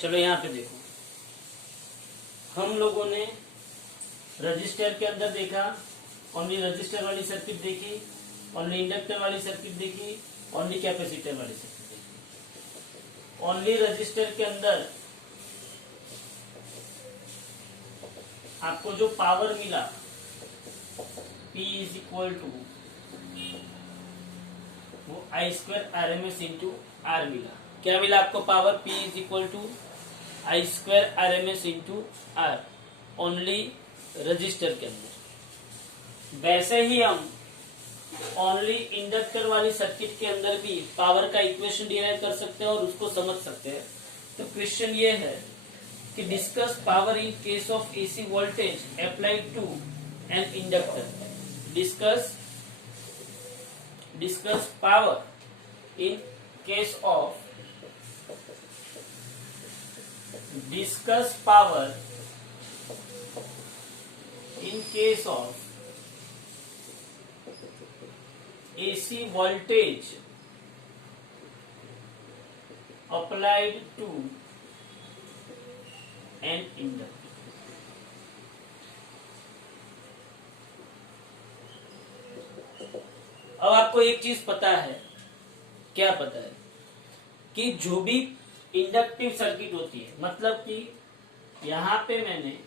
चलो यहाँ पे देखो, हम लोगों ने रजिस्टर के अंदर देखा, ओनली रजिस्टर वाली सर्किट देखी, ओनली इंडक्टर वाली सर्किट देखी, ओनली कैपेसिटर वाली सर्किट देखी। ओनली रजिस्टर के अंदर आपको जो पावर मिला P इज इक्वल टू वो I² RMS इंटू R मिला। क्या मिला आपको power? P is equal to I² RMS into R, only resistor के अंदर। वैसे ही हम ओनली इंडक्टर वाली सर्किट के अंदर भी पावर का इक्वेशन डिराइव कर सकते हैं और उसको समझ सकते हैं। तो क्वेश्चन ये है कि discuss power in case of AC voltage applied to an inductor. Discuss power in case of AC voltage applied to an inductor। अब आपको एक चीज पता है, क्या पता है? कि जो भी इंडक्टिव सर्किट होती है, मतलब कि यहां पे मैंने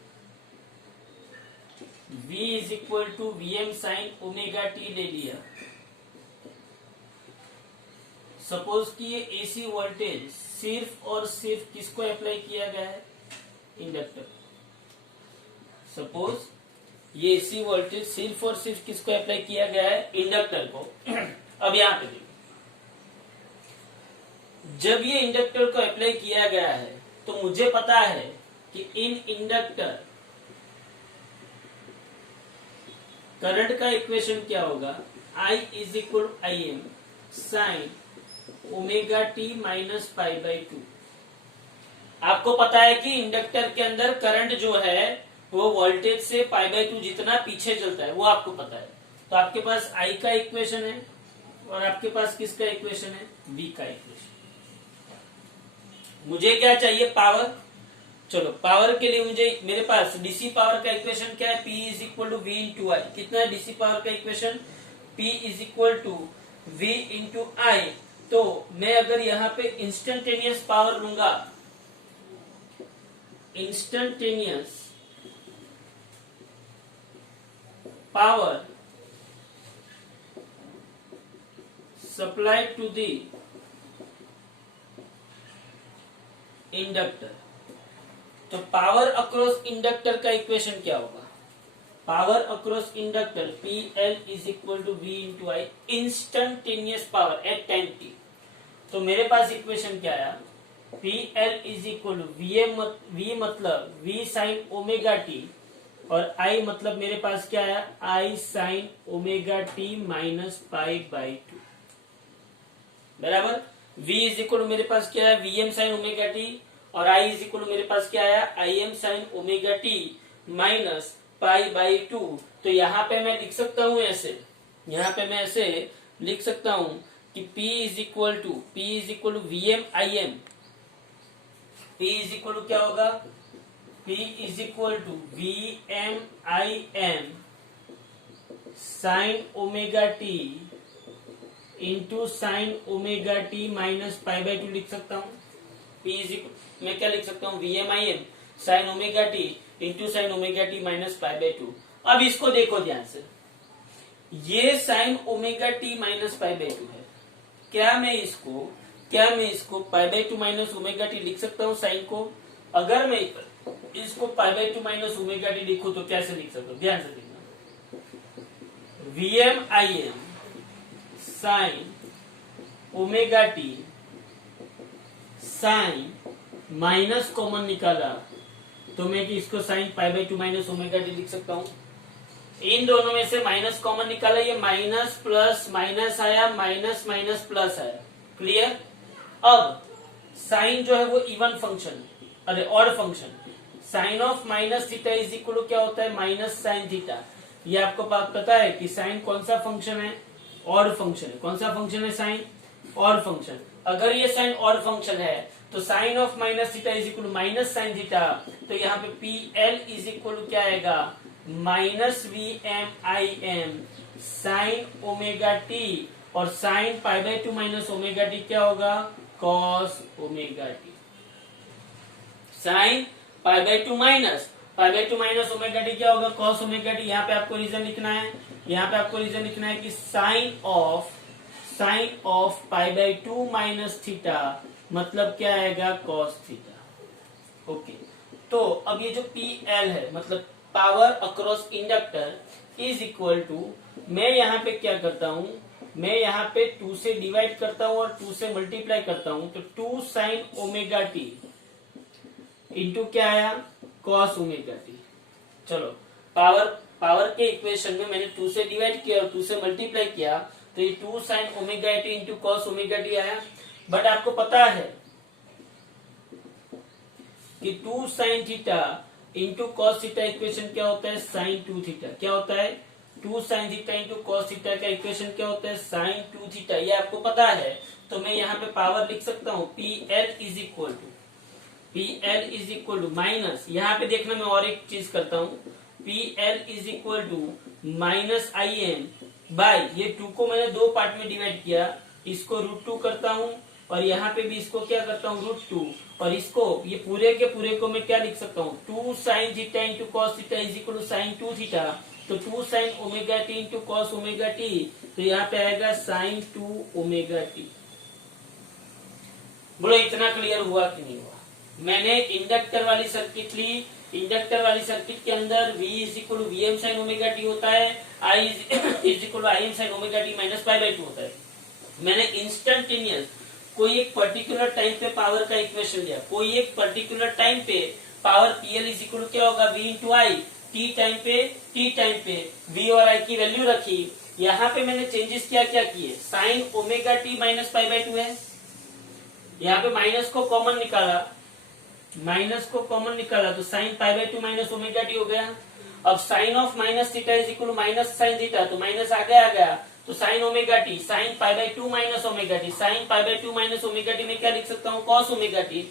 V is equal to VM sine omega T ले लिया। सपोज कि ये एसी वोल्टेज सिर्फ और सिर्फ किसको अप्लाई किया गया है? इंडक्टर। सपोज ये एसी वोल्टेज सिर्फ और सिर्फ किसको अप्लाई किया गया है? इंडक्टर को। अब यहां पे देखो, जब ये इंडक्टर को अप्लाई किया गया है तो मुझे पता है कि इन इंडक्टर करंट का इक्वेशन क्या होगा? I is equal I M sine omega t minus pi by to. आपको पता है कि इंडक्टर के अंदर करंट जो है वो वोल्टेज से पाई बाई टू जितना पीछे चलता है वो आपको पता है। तो आपके पास I का इक्वेशन है और आपके पास किसका इक्वेशन है? V का इक्वेशन। मुझे क्या चाहिए? पावर। चलो पावर के लिए मेरे पास डीसी पावर का इक्वेशन क्या है? P is equal to V into I. कितना है डीसी पावर का equation? P is equal to V into I. तो मैं अगर यहाँ पे इंस्टेंटेनियस पावर लूंगा, instantaneous power supplied to the inductor, तो पावर अक्रॉस इंडक्टर का इक्वेशन क्या होगा? Power across inductor PL is equal to V into I, instantaneous power at time t। तो मेरे पास इक्वेशन क्या आया? PL is equal to V मतलब V sine omega T और I मतलब मेरे पास क्या आया? I sine omega t minus pi by two. बराबर। V इज इक्वल टू मेरे पास क्या है? VM साइन ओमेगा टी और I इज इक्वल टू मेरे पास क्या आया? IM sine omega t minus pi by two. तो यहाँ पे मैं लिख सकता हूं ऐसे, यहाँ पे मैं ऐसे लिख सकता हूं कि P is equal to VM IM। P is equal to क्या होगा? P is equal to VM IM sine omega t into sine omega t minus pi by two लिख सकता हूं। P इज इक्वल, मैं क्या लिख सकता हूं? VM IM sine omega t into sine omega t minus pi by to. अब इसको देखो ध्यान से, ये sign omega t minus pi by to है। क्या मैं इसको पाई by two minus omega t लिख सकता हूँ साइन को? अगर मैं इसको पाई by two minus omega T लिखूं तो कैसे लिख सकता हूँ? ध्यान से देखना, VM IM sine omega T sine minus common निकाला तो मैं कि इसको sine pi by two minus omega t लिख सकता हूं। इन दोनों में से माइनस कॉमन निकाला, ये माइनस प्लस माइनस आया, माइनस माइनस प्लस आया। क्लियर? अब साइन जो है वो इवन फंक्शन, अरे odd function, sine of minus theta is equal to क्या होता है? Minus sine theta. ये आपको पता है कि साइन कौन सा फंक्शन है? ऑड फंक्शन है। कौन सा फंक्शन है साइन? Odd function. अगर ये साइन ऑड फंक्शन है तो sine of minus theta is equal to minus sine theta, तो यहाँ पे P L is equal to क्या आएगा, minus V M I M sine omega T, और sine pi by 2 minus omega T क्या होगा, cos omega T. Sine pi by 2 minus omega T क्या होगा, कॉस ओमेगा टी। यहाँ पे आपको रीजन लिखना है, यहाँ पे आपको रीजन लिखना है कि sine of pi by 2 minus theta मतलब क्या आएगा, कॉस थीटा। ओके, तो अब ये जो पी एल है मतलब power across inductor is equal to, मैं यहाँ पे क्या करता हूं, मैं यहाँ पे 2 से डिवाइड करता हूं और 2 से मल्टीप्लाई करता हूं, तो 2 साइन ओमेगा टी इंटू क्या आया, कॉस ओमेगा टी। चलो पावर के इक्वेशन में मैंने 2 से डिवाइड किया और 2 से मल्टीप्लाई किया, तो ये 2 sine omega t into cos omega T आया। बट आपको पता है कि 2 sine theta into cos theta equation क्या होता है, साइन 2 थीटा। क्या होता है, 2 sine theta into cos theta का इक्वेशन क्या होता है, साइन 2 थीटा। ये आपको पता है, तो मैं यहाँ पे पावर लिख सकता हूँ P L is equal to minus, यहाँ पे देखना मैं और एक चीज करता हूँ, P L is equal to minus I M by, ये 2 को मैंने 2 पार्ट में डिवाइड किया, इसको √2 करता हूँ और यहाँ पे भी इसको क्या करता हूँ, √2, और इसको ये पूरे के पूरे को मैं क्या लिख सकता हूँ, 2 sine theta into cos theta is equal to sine 2 theta. तो 2 sine omega t into cos omega t, तो यहाँ पे आएगा साइन 2 ओमेगा टी। बोलो इतना क्लियर हुआ कि नहीं हुआ। मैंने इंडक्टर वाली सर्किट ली, इंडक्टर वाली सर्किट के अंदर V is equal to V M sine omega t होता है, I is equal to I M sine omega t minus pi by 2 होता है। मैंने इंस्टेंटेनियस कोई एक पर्टिकुलर टाइम पे पावर का इक्वेशन लिया, कोई एक पर्टिकुलर टाइम पे power PL is equal to क्या होगा, V into I, T time पे V और I की वैल्यू रखी। यहाँ पे मैंने चेंजेस क्या क्या किए, sine omega t minus pi by 2 है, यहाँ पे माइनस को कॉमन निकाला तो sine pi by 2 minus omega t हो गया। अब sine of minus theta is equal to minus sine theta, तो माइनस आ गया तो sine omega T, sine pi by 2 minus omega T, sine pi by 2 minus omega t में क्या लिख सकता हूँ, कॉस ओमेगा टी,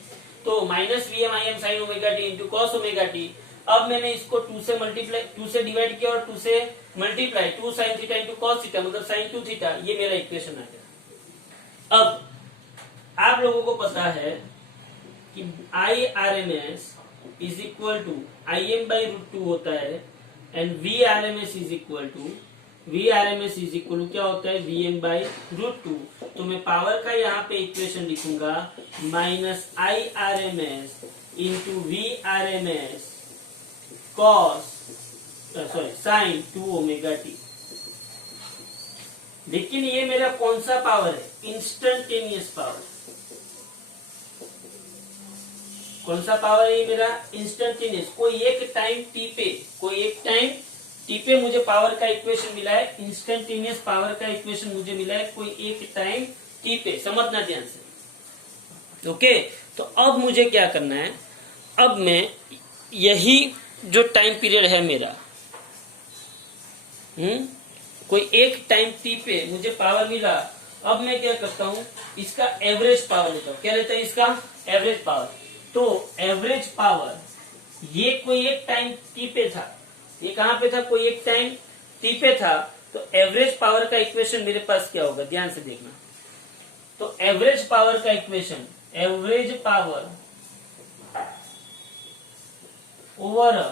तो minus V M I M sine omega t into cos omega t. अब मैंने इसको 2 से डिवाइड किया और 2 से multiply, 2 sine theta into cos theta मतलब साइन 2 थीटा, ये मेरा इक्वेशन आ गया। अब आप लोगों को पता है कि I R M S is equal to I M by √2 होता है, and V R M S is equal to क्या होता है, वी एम बाई √2। तो मैं पावर का यहाँ पे इक्वेशन लिखूंगा minus I R M S into V R M S sine 2 omega t. लेकिन ये मेरा कौन सा पावर है, इंस्टेंटेनियस पावर। कौन सा पावर है ये मेरा, इंस्टेंटेनियस। कोई एक टाइम टी पे मुझे पावर का इक्वेशन मिला है, इंस्टेंटेनियस पावर का इक्वेशन मुझे मिला है कोई एक टाइम टी पे, समझना ध्यान से। ओके, तो अब मुझे क्या करना है, अब मैं यही जो टाइम पीरियड है मेरा, कोई एक टाइम टी पे मुझे पावर मिला, अब मैं क्या करता हूं, इसका एवरेज पावर लेता हूं। क्या लेता है, इसका एवरेज पावर। तो एवरेज पावर ये कोई एक टाइम टी पे था, ये कहां पे था, कोई एक टाइम टी पे था, तो एवरेज पावर का इक्वेशन मेरे पास क्या होगा, ध्यान से देखना। तो एवरेज पावर का equation, average power over a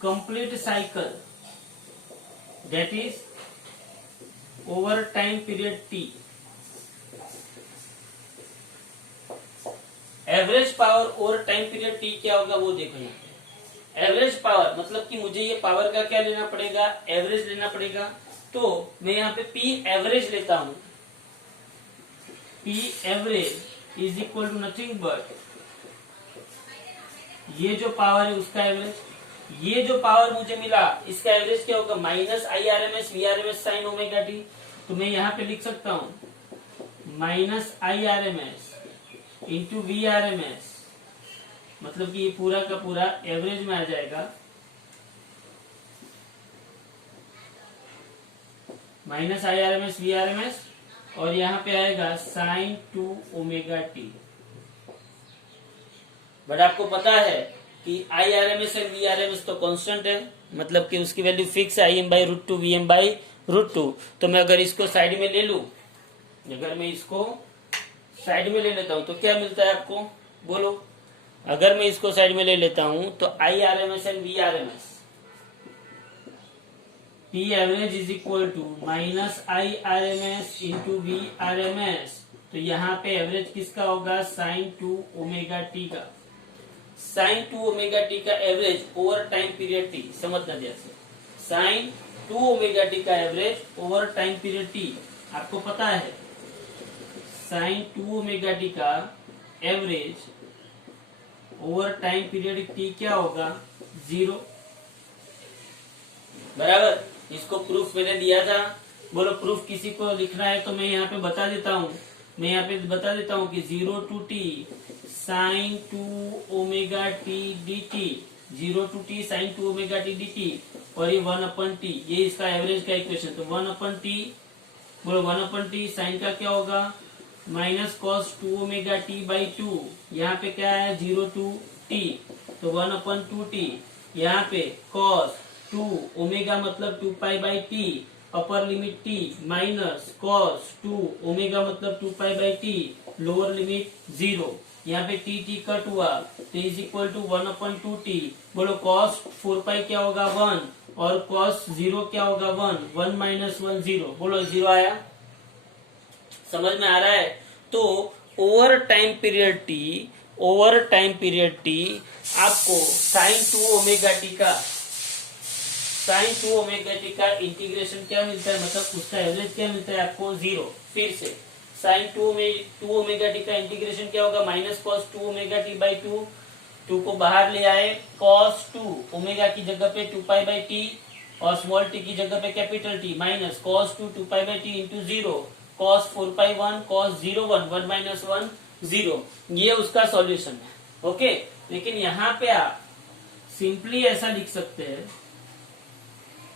complete cycle that is over time period T. Average power over time period T क्या होगा वो देखो यहाँ पे। एवरेज पावर मतलब कि मुझे ये पावर का क्या लेना पड़ेगा, एवरेज लेना पड़ेगा। तो मैं यहाँ पे पी एवरेज लेता हूं, P average is equal to nothing but ये जो पावर है उसका एवरेज। ये जो पावर मुझे मिला इसका एवरेज क्या होगा, minus I R M S V R M S sine omega t. तो मैं यहाँ पे लिख सकता हूं minus I R M S into V R M S, मतलब कि ये पूरा का पूरा एवरेज में आ जाएगा, minus I R M S V R M S और यहाँ पे आएगा साइन 2 ओमेगा टी। बट आपको पता है कि आई आर एम एस और वी आर एम एस तो कांस्टेंट है, मतलब कि उसकी वैल्यू फिक्स है, I M by root two V M by root two. तो मैं अगर इसको साइड में ले लूं, अगर मैं इसको साइड में ले लेता हूं तो क्या मिलता है आपको, बोलो। अगर मैं इसको साइड में ले लेता हूं तो I R M S and V R M S, P average is equal to minus I R M S into V R M S. तो यहाँ पे एवरेज किसका होगा, साइन 2 ओमेगा टी का। साइन 2 ओमेगा टी का average over time period T, समझना जैसे sine 2 omega t का average over time period T आपको पता है, साइन 2 ओमेगा टी का average over time period T क्या होगा, 0। बराबर। इसको प्रूफ मैंने दिया था। बोलो प्रूफ किसी को लिखना है तो मैं यहाँ पे बता देता हूँ, मैं यहाँ पे बता देता हूँ कि 0 to T sine 2 omega t d t, 0 to T sine 2 omega t d t, और ये 1 अपन टी, ये इसका एवरेज का इक्वेशन। तो 1 अपन टी, बोलो 1 अपन टी साइन का क्या होगा, minus cos 2 omega T by 2। यहाँ पे क्या है, 0 टू टी, तो 1 अपन 2 टी, यहाँ पे कॉस 2 ओमेगा मतलब 2 pi by T, upper limit T, minus cos 2 omega मतलब 2 pi by T, lower limit 0। यहाँ पे टी टी कट हुआ तो is equal to 1 upon 2 T. बोलो कॉस 4 पाई क्या होगा, 1, और कॉस 0 क्या होगा, 1, 1 माइनस 1 0। बोलो 0 आया, समझ में आ रहा है। तो over time period T, over time period T आपको साइन 2 ओमेगा टी का, साइन 2 ओमेगा टी का इंटीग्रेशन क्या मिलता है, मतलब उसका एवरेज क्या मिलता है आपको, 0। फिर से साइन 2 ओमेगा टी का इंटीग्रेशन क्या होगा, minus cos 2 omega T by 2, 2 को बाहर ले आए, कॉस 2 ओमेगा की जगह पे 2 पाई बाई टी, और स्मॉल टी की जगह पे capital T, minus cos 2 pi by T into 0, cos 4 pi 1, cos 0 1, 1 minus 1 0। ये उसका सॉल्यूशन है, ओके। लेकिन यहाँ पे आप सिंपली ऐसा लिख सकते हैं,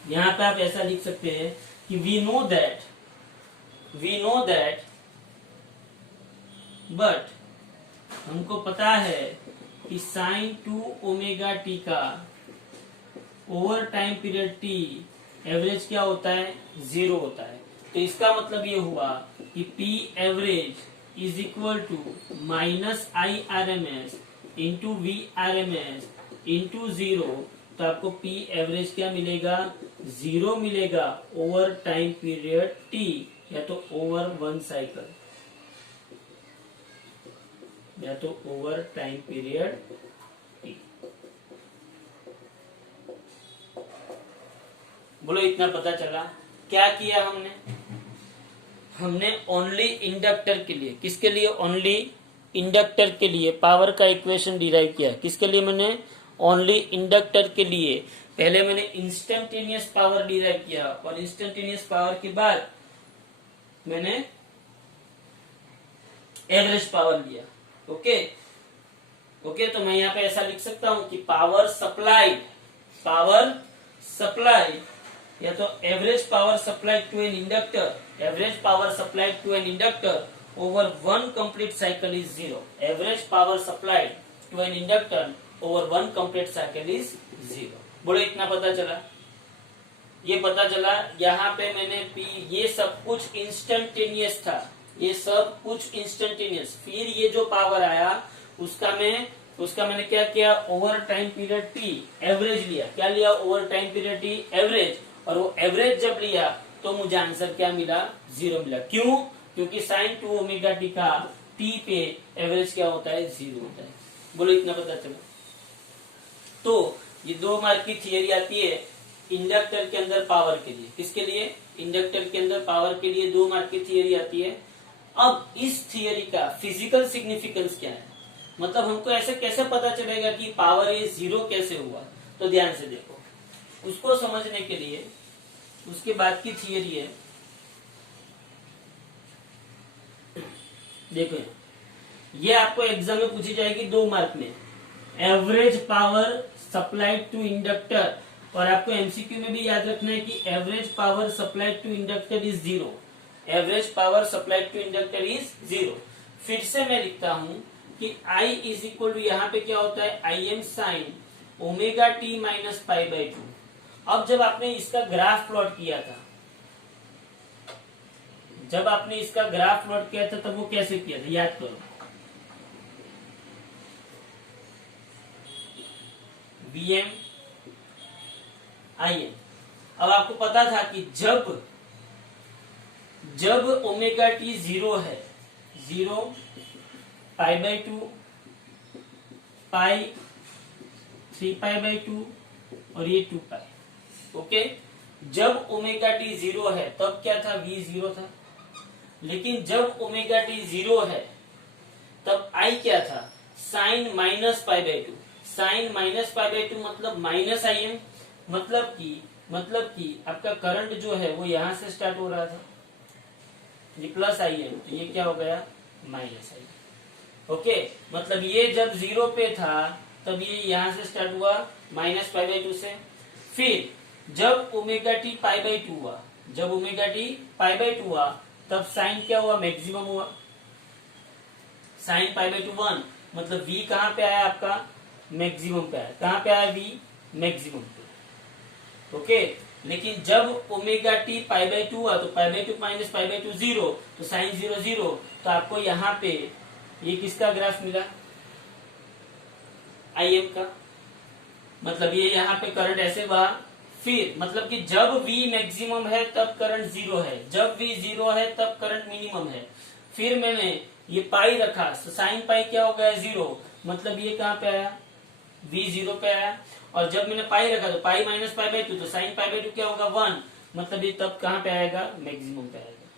यहाँ पे आप ऐसा लिख सकते हैं कि वी नो दैट बट हमको पता है कि साइन 2 ओमेगा टी का over time period T average क्या होता है, 0 होता है। तो इसका मतलब ये हुआ कि P average is equal to minus I R M S into V R M S into 0। तो आपको पी एवरेज क्या मिलेगा, 0 मिलेगा ओवर टाइम पीरियड टी, या तो ओवर 1 साइकिल, या तो ओवर टाइम पीरियड टी। बोलो इतना पता चला। क्या किया हमने ओनली इंडक्टर के लिए, किसके लिए, ओनली इंडक्टर के लिए पावर का इक्वेशन डिराइव किया। किसके लिए मैंने, ओनली इंडक्टर के लिए। पहले मैंने इंस्टेंटेनियस पावर डिराइव किया, और इंस्टेंटेनियस पावर के बाद मैंने एवरेज पावर लिया। ओके, तो मैं यहाँ पे ऐसा लिख सकता हूं कि पावर सप्लाइड या तो average power supplied to an inductor, over 1 complete cycle is 0। Average power supplied to an inductor over 1 complete cycle is 0। बोलो इतना पता चला। ये पता चला। यहाँ पे मैंने ये सब कुछ इंस्टेंटेनियस था, ये सब कुछ इंस्टेंटेनियस। फिर ये जो पावर आया उसका मैंने क्या किया, over time period T average लिया। क्या लिया, over time period T average. और वो एवरेज जब लिया तो मुझे आंसर क्या मिला, 0 मिला। क्यों, क्योंकि साइन 2 ओमेगा टी का टी पे एवरेज क्या होता है, 0 होता है। बोलो इतना पता चला। तो ये 2 मार्क की थियरी आती है इंडक्टर के अंदर पावर के लिए। किसके लिए, इंडक्टर के अंदर पावर के लिए 2 मार्क की थियरी आती है। अब इस थियरी का फिजिकल सिग्निफिकेंस क्या है, मतलब हमको ऐसे कैसे पता चलेगा कि पावर ये 0 कैसे हुआ। तो ध्यान से देखो, उसको समझने के लिए उसके बाद की थियरी है, देखो ये आपको एग्जाम में पूछी जाएगी 2 मार्क में, average power supplied to inductor. और आपको एमसीक्यू में भी याद रखना है कि average power supplied to inductor is 0। Average power supplied to inductor is 0। फिर से मैं लिखता हूं कि I इज इक्वल टू, यहाँ पे क्या होता है, I M sine omega t minus pi by 2। अब जब आपने इसका ग्राफ प्लॉट किया था, जब आपने इसका ग्राफ प्लॉट किया था तब वो कैसे किया था, याद करो। Vm Im। अब आपको पता था कि जब ओमेगा टी 0 है, 0 पाई बाई 2 पाई 3 पाई बाई 2 और ये 2 पाई। ओके, जब ओमेगा टी 0 है तब क्या था, V 0 था। लेकिन जब ओमेगा टी 0 है तब I क्या था, sine minus pi by 2। Sine minus pi by 2 मतलब माइनस Im, मतलब कि आपका करंट जो है वो यहां से स्टार्ट हो रहा था, ये प्लस Im, तो ये क्या हो गया, माइनस Im। ओके, मतलब ये जब 0 पे था तब ये यहां से स्टार्ट हुआ माइनस पाई बाई 2 से। फिर जब ओमेगा टी पाई बाई 2 हुआ, जब ओमेगा टी पाई बाई 2 हुआ तब साइन क्या हुआ, मैक्सिमम हुआ। साइन पाई बाई 2 1, मतलब V कहां पे आया आपका, मैक्सिमम पे आया। कहां पे आया, V मैक्सिमम पे। ओके, लेकिन जब ओमेगा टी पाई बाई 2 हुआ तो पाई बाई 2 माइनस पाई बाई 2 0, तो साइन 0 0, तो आपको यहाँ पे ये किसका ग्राफ मिला, Im का। मतलब ये यहाँ पे करंट ऐसे बहा। फिर मतलब कि जब V मैक्सिमम है तब करंट 0 है, जब V 0 है तब करंट मिनिमम है। फिर मैंने ये पाई रखा, तो साइन पाई क्या हो गया, 0, मतलब ये कहां पे आया, V 0 पे आया। और जब मैंने पाई रखा तो पाई माइनस पाई बाई 2, तो साइन पाई बाई 2 क्या होगा, 1, मतलब ये तब कहां पे आएगा, मैक्सिमम पे आएगा।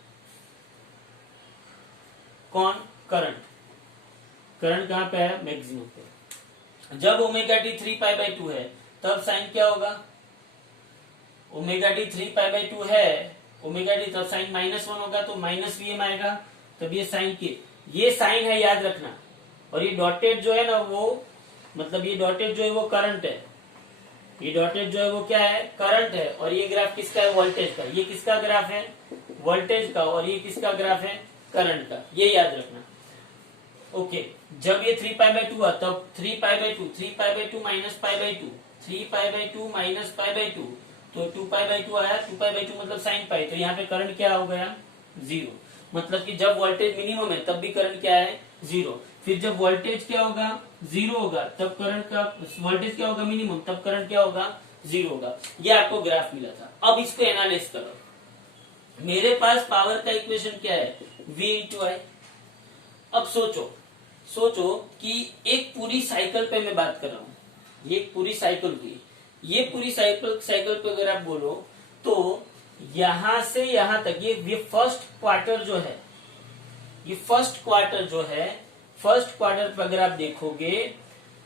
कौन, करंट कहां पे आया, मैक्सिमम पे। जब ओमेगा टी 3 पाई बाई 2 है तब साइन क्या होगा, ओमेगा टी 3 पाई बाई 2 है, ओमेगा टी, तब साइन -1 होगा, तो माइनस Vm आएगा। तब ये साइन के, ये साइन है, याद रखना। और ये डॉटेड जो है ना वो, मतलब ये डॉटेड जो है वो करंट है, ये डॉटेड जो है वो क्या है, करंट है। और ये ग्राफ किसका है, वोल्टेज का। ये किसका ग्राफ है, वोल्टेज का। और ये किसका ग्राफ है, करंट का। ये याद रखना। ओके, जब ये 3 पाई बाई 2 हुआ तब 3 पाई by 2, 3 pi by 2 minus pi by 2, 3 pi by 2 minus pi by 2, तो 2 पाई बाई 2 आया। 2 पाई बाई 2 मतलब साइन पाई, तो यहाँ पे करंट क्या हो गया, 0। मतलब कि जब वोल्टेज मिनिमम है तब भी करंट क्या है, 0। फिर जब वोल्टेज क्या होगा, 0 होगा, तब करंट का, वोल्टेज क्या होगा, मिनिमम, तब करंट क्या होगा, 0 होगा। ये आपको ग्राफ मिला था। अब इसको एनालाइज करो। मेरे पास पावर का इक्वेशन क्या है, V इंटू आई। अब सोचो कि एक पूरी साइकिल पे मैं बात कर रहा हूं, ये पूरी साइकिल की, ये पूरी साइकिल पे अगर आप बोलो तो यहां से यहां तक ये फर्स्ट क्वार्टर जो है, ये फर्स्ट क्वार्टर जो है, फर्स्ट क्वार्टर पे अगर आप देखोगे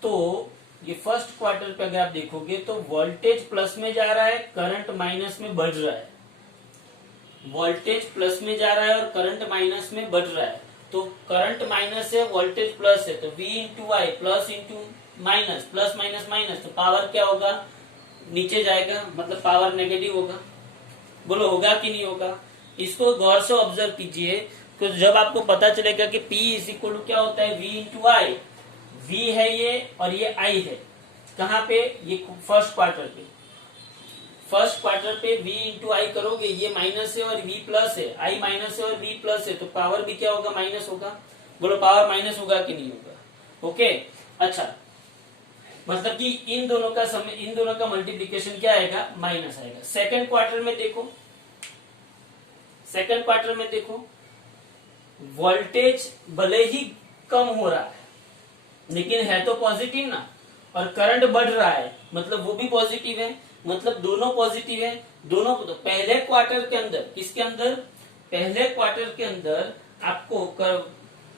तो, ये फर्स्ट क्वार्टर पे अगर आप देखोगे तो वोल्टेज प्लस में जा रहा है, करंट माइनस में बढ़ रहा है। वोल्टेज प्लस में जा रहा है और करंट माइनस में बढ़ रहा है। तो करंट माइनस है, वोल्टेज प्लस है, तो V into I, plus into minus, plus minus minus, तो पावर क्या होगा, नीचे जाएगा, मतलब पावर नेगेटिव होगा। बोलो होगा कि नहीं होगा। इसको गौर से ऑब्जर्व कीजिए, तो जब आपको पता चलेगा कि P इज इक्वल टू क्या होता है, V इंटू आई। V है ये और ये I है, कहाँ पे, ये फर्स्ट क्वार्टर पे। फर्स्ट क्वार्टर पे V इंटू आई करोगे, ये माइनस है और V प्लस है, I माइनस है और V प्लस है, तो पावर भी क्या होगा, माइनस होगा। बोलो पावर माइनस होगा कि नहीं होगा। ओके, अच्छा, मतलब कि इन दोनों का मल्टीप्लीकेशन क्या आएगा, माइनस आएगा। सेकंड क्वार्टर में देखो, सेकंड क्वार्टर में देखो, वोल्टेज भले ही कम हो रहा है लेकिन है तो पॉजिटिव ना, और करंट बढ़ रहा है, मतलब वो भी पॉजिटिव है, मतलब दोनों पॉजिटिव है। दोनों तो पहले क्वार्टर के अंदर, किसके अंदर, पहले क्वार्टर के अंदर आपको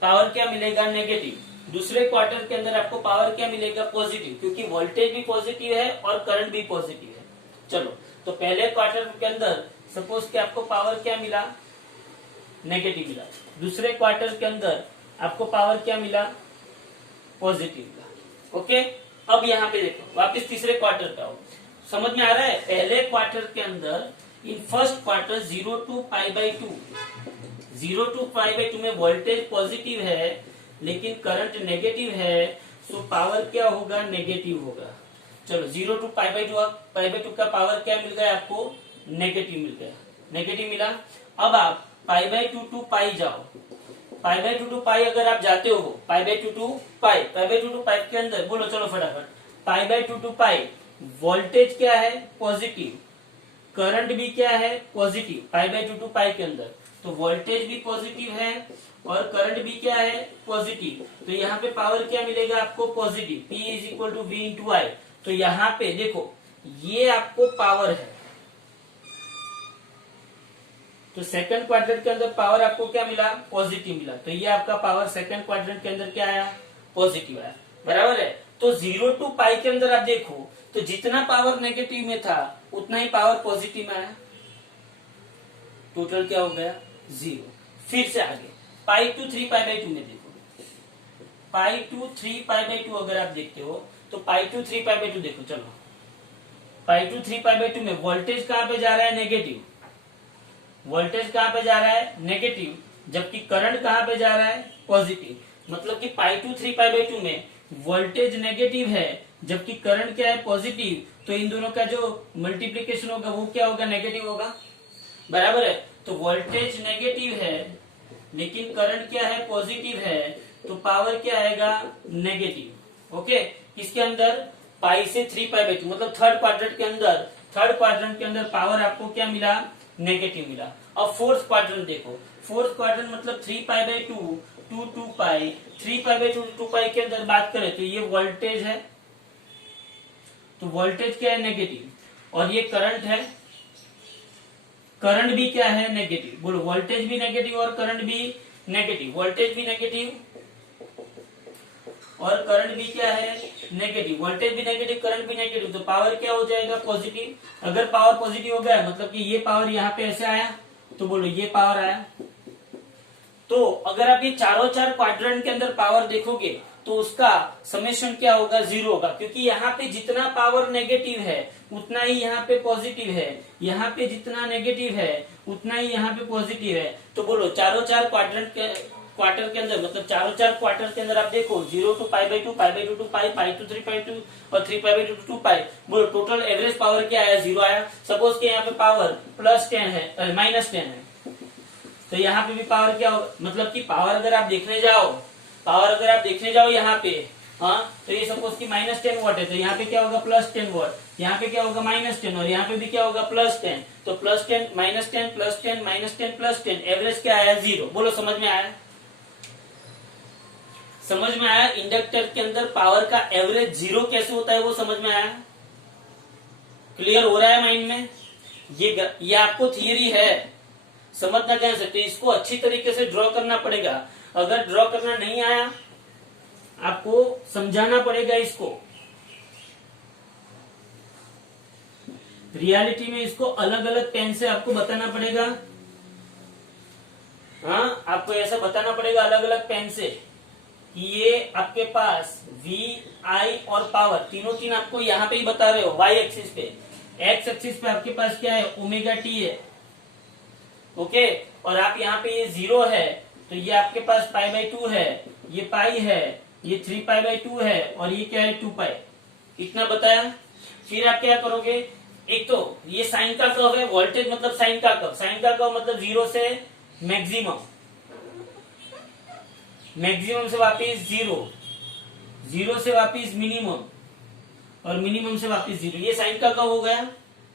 पावर क्या मिलेगा, नेगेटिव। दूसरे क्वार्टर के अंदर आपको पावर क्या मिलेगा, पॉजिटिव, क्योंकि वोल्टेज भी पॉजिटिव है और करंट भी पॉजिटिव है। चलो, तो पहले क्वार्टर के अंदर सपोज कि आपको पावर क्या मिला, नेगेटिव मिला। दूसरे क्वार्टर के अंदर आपको पावर क्या मिला, पॉजिटिव मिला। ओके, अब यहाँ पे देखो, वापस तीसरे क्वार्टर का हो, समझ में आ रहा है। पहले क्वार्टर के अंदर, in first quarter 0 to pi by 2, 0 to π/2 में वोल्टेज पॉजिटिव है लेकिन करंट नेगेटिव है, तो पावर क्या होगा, नेगेटिव होगा। चलो 0 to π/2 का पावर क्या मिल गया आपको, नेगेटिव मिल गया, नेगेटिव मिला। अब आप π/2 to π जाओ, π/2 to π अगर आप जाते हो, π/2 to π के अंदर बोलो, चलो फटाफट, π/2 to π वोल्टेज क्या है, पॉजिटिव, करंट भी क्या है, पॉजिटिव, π/2 to π के अंदर, तो वोल्टेज भी पॉजिटिव है और करंट भी क्या है, पॉजिटिव, तो यहाँ पे पावर क्या मिलेगा आपको, positive, P is equal to V into I. तो यहाँ पे देखो ये आपको पावर है, तो सेकंड क्वाड्रेंट के अंदर पावर आपको क्या मिला, पॉजिटिव मिला, तो ये आपका पावर सेकंड क्वाड्रेंट के अंदर क्या आया, पॉजिटिव आया, बराबर है। तो 0 to π के अंदर आप देखो तो जितना पावर नेगेटिव में था उतना ही पावर पॉजिटिव में आया, टोटल क्या हो गया, 0। फिर से आगे π to 3π/2 में देखो, π to 3π/2 अगर आप देखते हो तो π to 3π/2 देखो, चलो π to 3π/2 में वोल्टेज कहां पे जा रहा है, नेगेटिव, वोल्टेज कहां पे जा रहा है, नेगेटिव, जबकि करंट कहां पे जा रहा है, पॉजिटिव, मतलब कि π to 3π/2 में वोल्टेज नेगेटिव है जबकि करंट क्या है, पॉजिटिव, तो इन दोनों का जो मल्टीप्लीकेशन होगा वो क्या होगा, नेगेटिव होगा, बराबर है। तो वोल्टेज नेगेटिव है लेकिन करंट क्या है, पॉजिटिव है, तो पावर क्या आएगा, नेगेटिव। ओके, किसके अंदर, π से 3π/2 मतलब थर्ड क्वाड्रेंट के अंदर पावर आपको क्या मिला, नेगेटिव मिला। अब फोर्थ क्वाड्रेंट देखो, फोर्थ क्वाड्रेंट मतलब 3π/2 to 2π, 3π/2 to 2π के अंदर बात करें तो ये वोल्टेज है, तो वोल्टेज क्या है, नेगेटिव, और ये करंट है, करंट भी क्या है, नेगेटिव, बोलो, वोल्टेज भी नेगेटिव और करंट भी नेगेटिव, वोल्टेज भी नेगेटिव और करंट भी क्या है, नेगेटिव, वोल्टेज भी नेगेटिव, करंट भी नेगेटिव, तो पावर क्या हो जाएगा, पॉजिटिव। अगर पावर पॉजिटिव हो गया मतलब कि ये पावर यहाँ पे ऐसे आया, तो बोलो ये पावर आया। तो अगर आप ये चारों चार क्वाड्रेंट के अंदर पावर देखोगे तो उसका समेशन क्या होगा, 0 होगा, क्योंकि यहाँ पे जितना पावर नेगेटिव है उतना ही यहाँ पे पॉजिटिव है, यहाँ पे जितना नेगेटिव है उतना ही यहाँ पे पॉजिटिव है। तो बोलो चारों चार क्वार्टर के अंदर मतलब चारों चार क्वार्टर के अंदर आप देखो 0 to π/2, π/2 to π, π to 3π/2 और 3π/2 to 2π, बोलो टोटल एवरेज पावर क्या आया, 0 आया। सपोज के यहाँ पे पावर +10 है, -10 है, तो यहाँ पे भी पावर क्या होगा, मतलब कि पावर अगर आप देखने जाओ यहाँ पे, हाँ, तो ये सपोज की -10 वॉट है, तो यहाँ पे क्या होगा, +10 वॉट, यहाँ पे क्या होगा, -10, और यहाँ पे भी क्या होगा, +10, तो +10 -10 +10 -10 +10, एवरेज क्या आया, 0। बोलो समझ में आया, समझ में आया। इंडक्टर के अंदर पावर का एवरेज 0 कैसे होता है वो समझ में आया, क्लियर हो रहा है माइंड में। ये आपको थियरी है, समझना कह सकते, इसको अच्छी तरीके से ड्रॉ करना पड़ेगा। अगर ड्रॉ करना नहीं आया आपको समझाना पड़ेगा इसको, रियलिटी में इसको अलग अलग पेन से आपको बताना पड़ेगा, हाँ, आपको ऐसा बताना पड़ेगा अलग अलग पेन से कि ये आपके पास V, I और पावर तीन आपको यहाँ पे ही बता रहे हो, Y एक्सिस पे, X एक्सिस पे आपके पास क्या है, ओमेगा टी है, ओके, और आप यहाँ पे ये 0 है तो ये आपके पास π/2 है, ये पाई है, ये 3π/2 है और ये क्या है, 2π, इतना बताया। फिर आप क्या करोगे, एक तो ये साइन का कर्व है, वोल्टेज मतलब साइन का कर्व मतलब 0 से मैक्सिमम, मैक्सिमम से वापिस 0, 0 से वापिस मिनिमम और मिनिमम से वापिस 0, ये साइन का कर्व हो गया,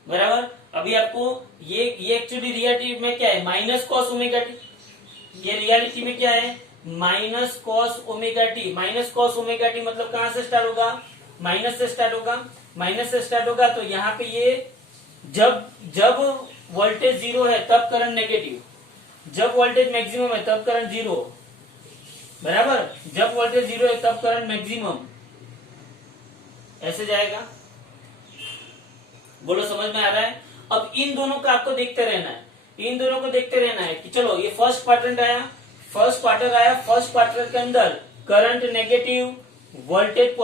बराबर। अभी आपको ये एक्चुअली रियलिटी में क्या है, -cos ω t, ये रियलिटी में क्या है, -cos ω t, -cos ω t मतलब कहां से स्टार्ट होगा, माइनस से स्टार्ट होगा, तो यहाँ पे ये जब वोल्टेज 0 है तब करंट नेगेटिव, जब वोल्टेज मैक्सिमम है तब करंट 0, बराबर, जब वोल्टेज 0 है तब करंट मैक्सिमम, ऐसे जाएगा। बोलो समझ में आ रहा है। अब इन दोनों का आपको देखते रहना है, कि चलो ये फर्स्ट क्वार्टर आया, फर्स्ट क्वार्टर के अंदर करंट नेगेटिव, वोल्टेज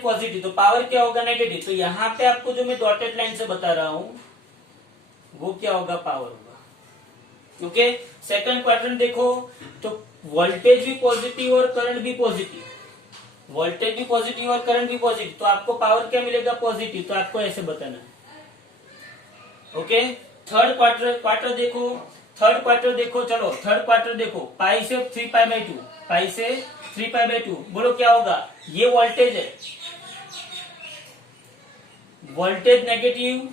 पॉजिटिव, तो पावर क्या होगा, नेगेटिव। तो यहाँ पे आपको जो मैं डॉटेड लाइन से बता रहा हूं वो क्या होगा, पावर होगा। ओके, सेकंड क्वाड्रेंट देखो तो वोल्टेज भी पॉजिटिव और करंट भी पॉजिटिव, वोल्टेज भी पॉजिटिव और करंट भी पॉजिटिव, तो आपको पावर क्या मिलेगा? पॉजिटिव। तो आपको ऐसे बताना है। ओके, थर्ड क्वार्टर देखो, थर्ड क्वार्टर देखो, चलो थर्ड क्वार्टर देखो, पाई से 3π/2, पाई से 3π/2, बोलो क्या होगा? ये वोल्टेज है, वोल्टेज नेगेटिव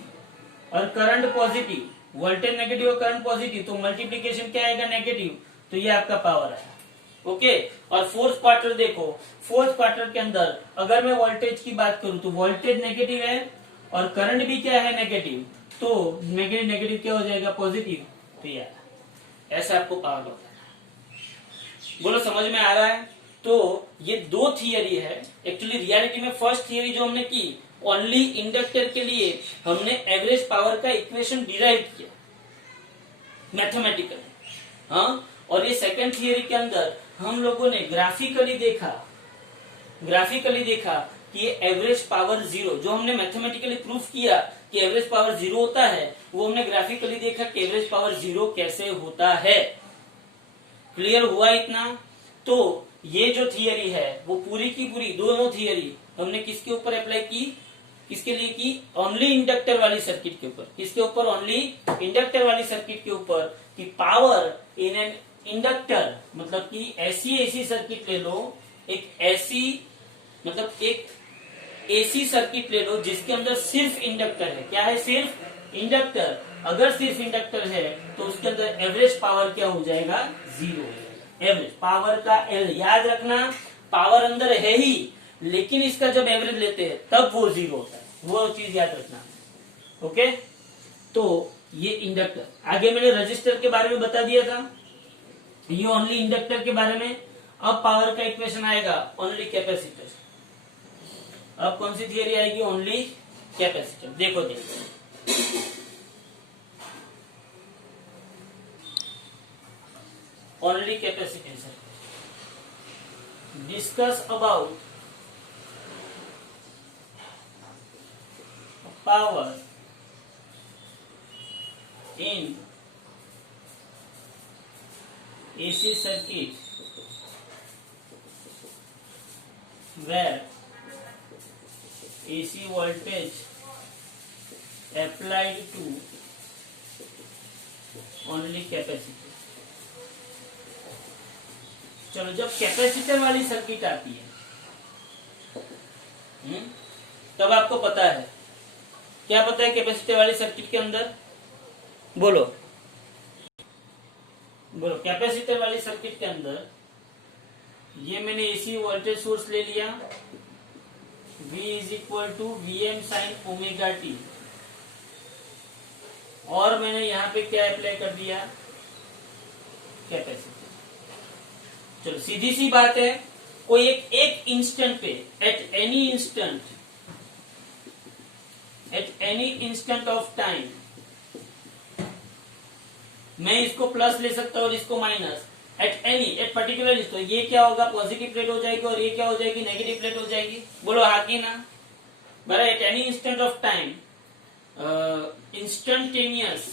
और करंट पॉजिटिव, वोल्टेज नेगेटिव और करंट पॉजिटिव, तो मल्टीप्लीकेशन क्या आएगा? नेगेटिव। तो ये आपका पावर है। ओके, और फोर्थ क्वार्टर देखो, फोर्थ क्वार्टर के अंदर अगर मैं वोल्टेज की बात करूं तो वोल्टेज नेगेटिव है और करंट भी क्या है? नेगेटिव। तो नेगेटिव नेगेटिव क्या हो जाएगा? पॉजिटिव। तो यार ऐसा आपको पावर होता है। बोलो समझ में आ रहा है? तो ये दो थियरी है। एक्चुअली रियलिटी में फर्स्ट थियरी जो हमने की, ओनली इंडक्टर के लिए हमने एवरेज पावर का इक्वेशन डिराइव किया मैथमेटिकली, हाँ। और ये सेकंड थियरी के अंदर हम लोगों ने ग्राफिकली देखा कि ये एवरेज पावर जीरो, जो हमने मैथमेटिकली प्रूफ किया कि एवरेज पावर जीरो होता है, वो हमने ग्राफिकली देखा कि एवरेज पावर जीरो कैसे होता है। क्लियर हुआ इतना? तो ये जो थियरी है वो पूरी की पूरी, दोनों थियरी हमने किसके ऊपर अप्लाई की? किसके लिए की? ओनली इंडक्टर वाली सर्किट के ऊपर। किसके ऊपर? ओनली इंडक्टर वाली सर्किट के ऊपर, कि पावर इन एन इंडक्टर, मतलब कि ऐसी सर्किट ले लो, एक ऐसी मतलब एक एसी सर्किट ले लो जिसके अंदर सिर्फ इंडक्टर है। क्या है? सिर्फ इंडक्टर। अगर सिर्फ इंडक्टर है तो उसके अंदर एवरेज पावर क्या हो जाएगा? जीरो हो जाएगा। एवरेज पावर का एल याद रखना, पावर अंदर है ही, लेकिन इसका जब एवरेज लेते हैं तब वो जीरो होता है, वो चीज याद रखना। ओके, तो ये इंडक्टर। आगे मैंने रजिस्टर के बारे में बता दिया था, ये ओनली इंडक्टर के बारे में। अब पावर का इक्वेशन आएगा ओनली कैपेसिटर। अब कौन सी थियरी आएगी? Only capacitor. देखो only capacitor. Discuss about power in AC circuit where AC voltage applied to only capacitor। चलो, जब कैपेसिटर वाली सर्किट आती है तब आपको पता है क्या? पता है कैपेसिटर वाली सर्किट के अंदर? बोलो कैपेसिटर वाली सर्किट के अंदर ये मैंने एसी वोल्टेज सोर्स ले लिया, V is equal to VM sine omega T, और मैंने यहाँ पे क्या अप्लाई कर दिया? कैपेसिटर। चलो सीधी सी बात है, कोई एक इंस्टेंट पे, eight any instant of time मैं इसको प्लस ले सकता हूं और इसको माइनस, एट पर्टिकुलर। तो ये क्या होगा? पॉजिटिव प्लेट हो जाएगी और ये क्या हो जाएगी? नेगेटिव प्लेट हो जाएगी। बोलो हाँ की ना? बराबर। At any instant of time instantaneous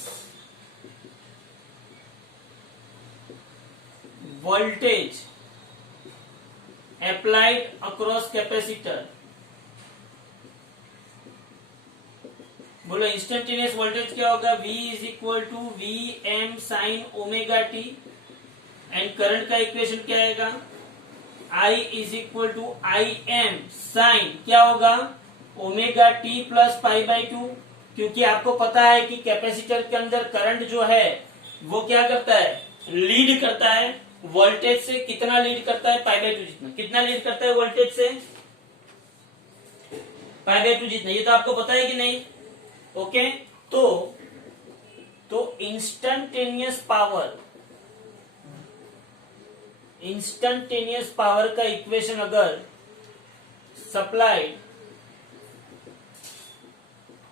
voltage applied across capacitor. बोलो इंस्टेंटेनियस वोल्टेज क्या होगा? V is equal to VM sine omega T, and current का इक्वेशन क्या आएगा? I is equal to IM sine क्या होगा? Omega T plus π/2। क्योंकि आपको पता है कि कैपेसिटर के अंदर करंट जो है वो क्या करता है? लीड करता है वोल्टेज से। कितना लीड करता है? π/2 जितना। कितना लीड करता है वोल्टेज से? π/2 जितना। ये तो आपको पता है कि नहीं? ओके, तो इंस्टेंटेनियस पावर का इक्वेशन अगर supplied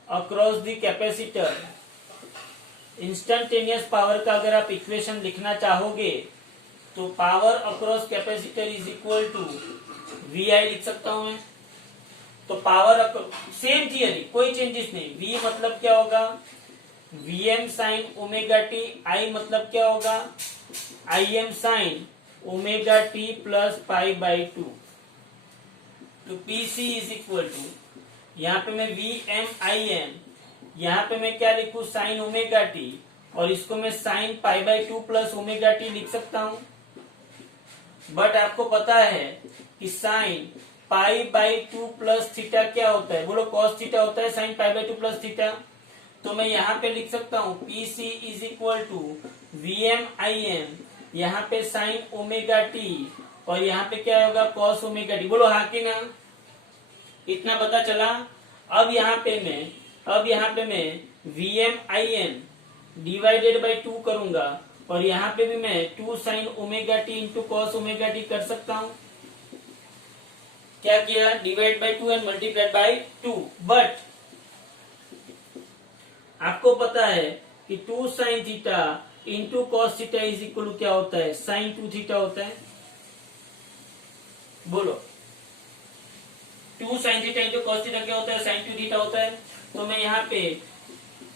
across the capacitor, instantaneous power का अगर आप इक्वेशन लिखना चाहोगे तो power across capacitor is equal to VI लिख सकता हूं मैं। तो पावर सेम थियरी, कोई चेंजेस नहीं। V मतलब क्या होगा? Vm sine omega t, I मतलब क्या होगा, Im sine omega T plus pi by 2। तो Pc इज इक्वल टू, यहाँ पे मैं Vm यहाँ पे मैं क्या लिखू, साइन ओमेगा टी, और इसको मैं sine pi by 2 plus omega t लिख सकता हूं। बट आपको पता है कि sine pi by 2 plus theta क्या होता है, बोलो कॉस थीटा होता है sine pi by 2 plus theta. तो मैं यहाँ पे लिख सकता हूँ Pc is equal to Vm यहाँ पे साइन ओमेगा टी, और यहाँ पे क्या होगा, कॉस ओमेगा टी। बोलो हाँ कि ना, इतना पता चला। अब यहाँ पे मैं Vm डिवाइडेड बाई 2 करूंगा, और यहाँ पे भी मैं 2 sine omega t into cos omega t कर सकता हूं। क्या किया, divide by 2 and multiplied by 2। But आपको पता है कि 2 sine theta into cos theta is equal to क्या होता है, साइन 2 थीटा होता है। बोलो 2 sine theta into cos theta क्या होता है, साइन 2 थीटा होता है। तो मैं यहाँ पे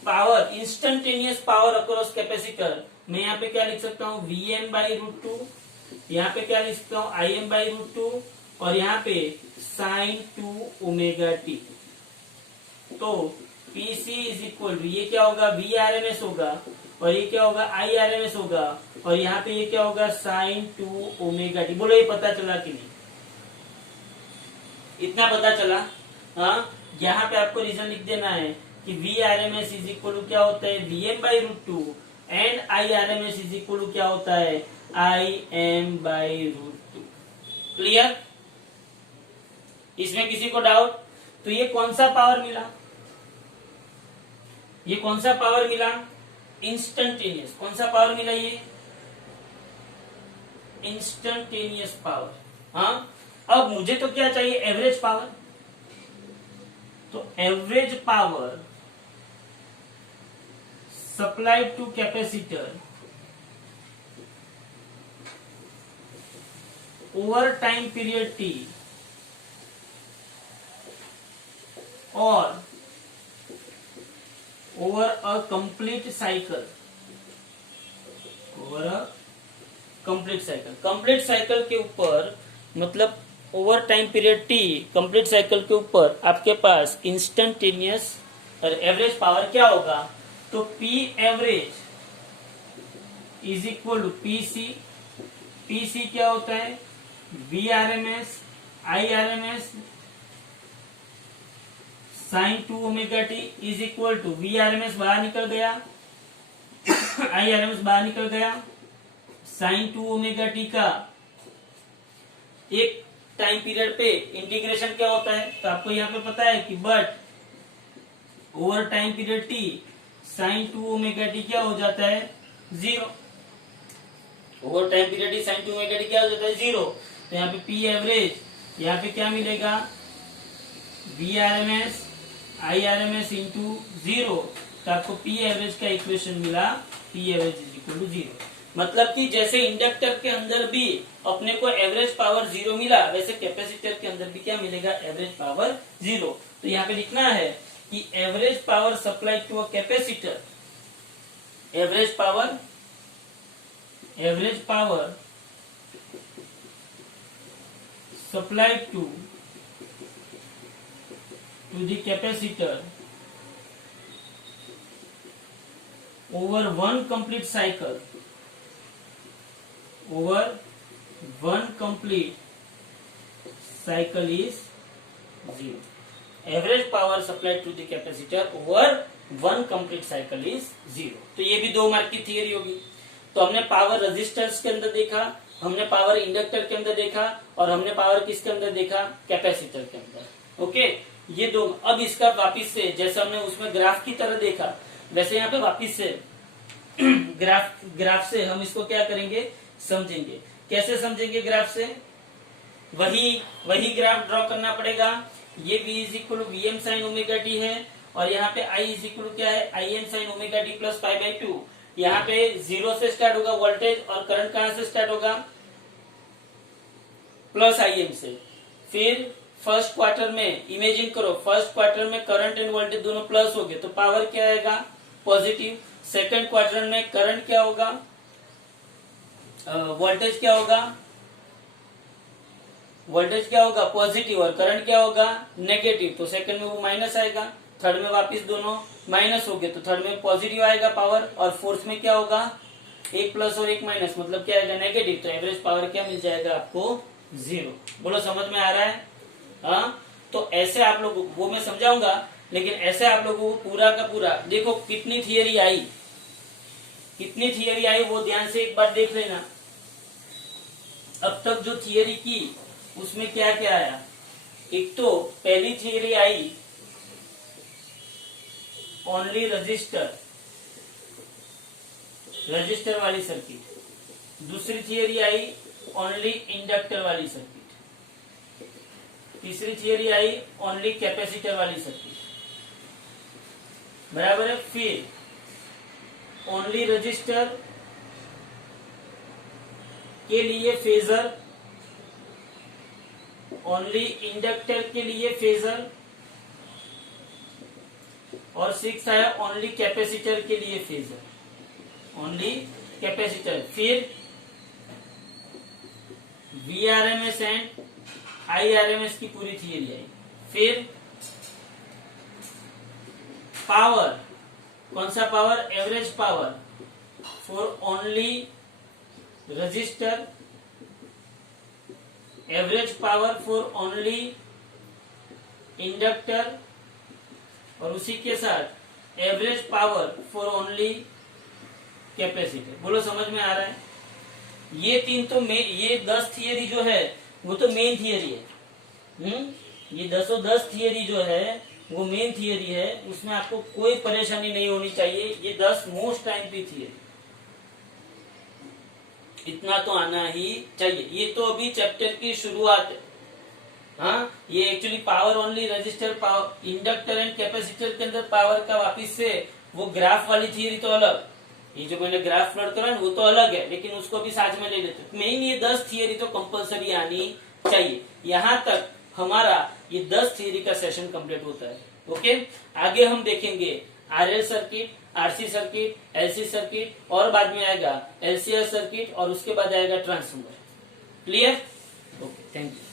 power, instantaneous power across capacitor, मैं यहाँ पे क्या लिख सकता हूँ, Vm बाई रूट 2, यहाँ पे क्या लिख सकता हूँ, Im बाई रूट 2, और यहाँ पे साइन 2 ओमेगा टी। तो Pc इज इक्वल टू, ये क्या होगा, Vrms होगा, और ये क्या होगा, Irms होगा, और यहाँ पे ये क्या होगा, साइन 2 ओमेगा टी। बोलो ये पता चला कि नहीं, इतना पता चला। हाँ, यहाँ पे आपको रीजन लिख देना है कि Vrms इज इक्वल टू क्या होता है, Vm by root 2, and Irms is equal to क्या होता है, Im बाई रूट 2। क्लियर, इसमें किसी को डाउट? तो ये कौन सा पावर मिला, ये कौन सा पावर मिला, इंस्टेंटेनियस। कौन सा पावर मिला, ये इंस्टेंटेनियस पावर। हाँ, अब मुझे तो क्या चाहिए, एवरेज पावर। तो average power supplied to capacitor over time period T और over a complete cycle, over a complete cycle. Complete cycle के ऊपर मतलब over time period T, complete cycle के ऊपर आपके पास इंस्टेंटेनियस और एवरेज पावर क्या होगा, तो P average is equal to PC. PC क्या होता है, Vrms Irms sine 2 omega T is equal to Vrms बाहर निकल गया, Irms बाहर निकल गया, साइन 2 ओमेगा टी का एक टाइम पीरियड पे इंटीग्रेशन क्या होता है, तो आपको यहाँ पे पता है कि but over time period T sine 2 omega T क्या हो जाता है, 0। Over time period T sine 2 omega T क्या हो जाता है, 0। तो यहाँ पे पी एवरेज, यहाँ पे क्या मिलेगा, Vrms Irms इंटू 0। तो आपको पी एवरेज का इक्वेशन मिला, P average is equal to 0। मतलब कि जैसे इंडक्टर के अंदर भी अपने को एवरेज पावर 0 मिला, वैसे कैपेसिटर के अंदर भी क्या मिलेगा, एवरेज पावर 0। तो यहाँ पे लिखना है कि average power supplied to a capacitor, average power supplied to the capacitor over one complete cycle, is 0. Average power supplied to the capacitor over one complete cycle is 0. तो ये भी 2 मार्क की थियरी होगी। तो हमने पावर रेजिस्टेंस के अंदर देखा, हमने पावर इंडक्टर के अंदर देखा, और हमने पावर किसके अंदर देखा, कैपेसिटर के अंदर। ओके, ये 2। अब इसका वापिस से, जैसे हमने उसमें ग्राफ की तरह देखा, वैसे यहाँ पे वापिस से ग्राफ से हम इसको क्या करेंगे, समझेंगे। कैसे समझेंगे, ग्राफ से वही ग्राफ ड्रॉ करना पड़ेगा। ये V is equal to Vm sine omega t है, और यहाँ पे I इज इक्वल टू क्या है, Im sine omega T plus pi by 2। यहाँ पे 0 से स्टार्ट होगा वोल्टेज, और करंट कहां से स्टार्ट होगा, प्लस Im से। फिर फर्स्ट क्वार्टर में इमेजिन करो, फर्स्ट क्वार्टर में करंट एंड वोल्टेज दोनों प्लस हो गए, तो पावर क्या आएगा, पॉजिटिव। सेकंड क्वाड्रेंट में करंट क्या होगा, वोल्टेज क्या होगा, वोल्टेज क्या होगा पॉजिटिव और करंट क्या होगा नेगेटिव, तो सेकंड में वो माइनस आएगा। थर्ड में वापस दोनों माइनस हो गए, तो थर्ड में पॉजिटिव आएगा पावर, और फोर्थ में क्या होगा एक प्लस और एक माइनस, मतलब क्या आएगा नेगेटिव, तो एवरेज पावर क्या मिल जाएगा आपको 0। बोलो समझ में आ रहा है? हाँ, तो ऐसे आप लोगों को, वो मैं समझाऊंगा, लेकिन ऐसे आप लोगों को पूरा का पूरा देखो कितनी थियरी आई, कितनी थियरी आई वो ध्यान से एक बार देख लेना। अब तक जो थियरी की उसमें क्या क्या आया, एक तो पहली theory I only register, register वाली सर्किट। दूसरी थियरी आई ओनली इंडक्टर वाली सर्किट। तीसरी थियरी आई ओनली कैपेसिटर वाली सर्किट, बराबर है। फिर ओनली रजिस्टर के लिए फेजर, ओनली इंडक्टर के लिए फेजर, और सिक्स आया ओनली कैपेसिटर के लिए फेजर, ओनली कैपेसिटर। फिर VRMS एंड IRMS की पूरी थियरी आई। फिर पावर, कौन सा power, average power for only register, average power for only inductor, और उसी के साथ average power for only capacitor. बोलो समझ में आ रहा है? ये तीन तो ये 10 थियरी जो है वो तो मेन थियरी है। ये 10 थियरी जो है वो मेन थियरी है, उसमें आपको कोई परेशानी नहीं होनी चाहिए। ये 10 मोस्ट टाइम की थियरी, इतना तो आना ही चाहिए। ये तो अभी चैप्टर की शुरुआत है। हाँ, ये actually power only register, power inductor and capacitor के अंदर पावर का वापिस से वो ग्राफ वाली थियरी तो अलग, ये जो मैंने ग्राफ प्लॉट करा वो तो अलग है, लेकिन उसको भी साथ में ले लेते। मेन ये 10 थियरी तो कंपलसरी आनी चाहिए। यहाँ तक हमारा ये 10 थियरी का सेशन कंप्लीट होता है। ओके, आगे हम देखेंगे RL circuit, RC circuit, LC circuit, और बाद में आएगा LCR सर्किट, और उसके बाद आएगा transformer. Clear? Okay, thank you.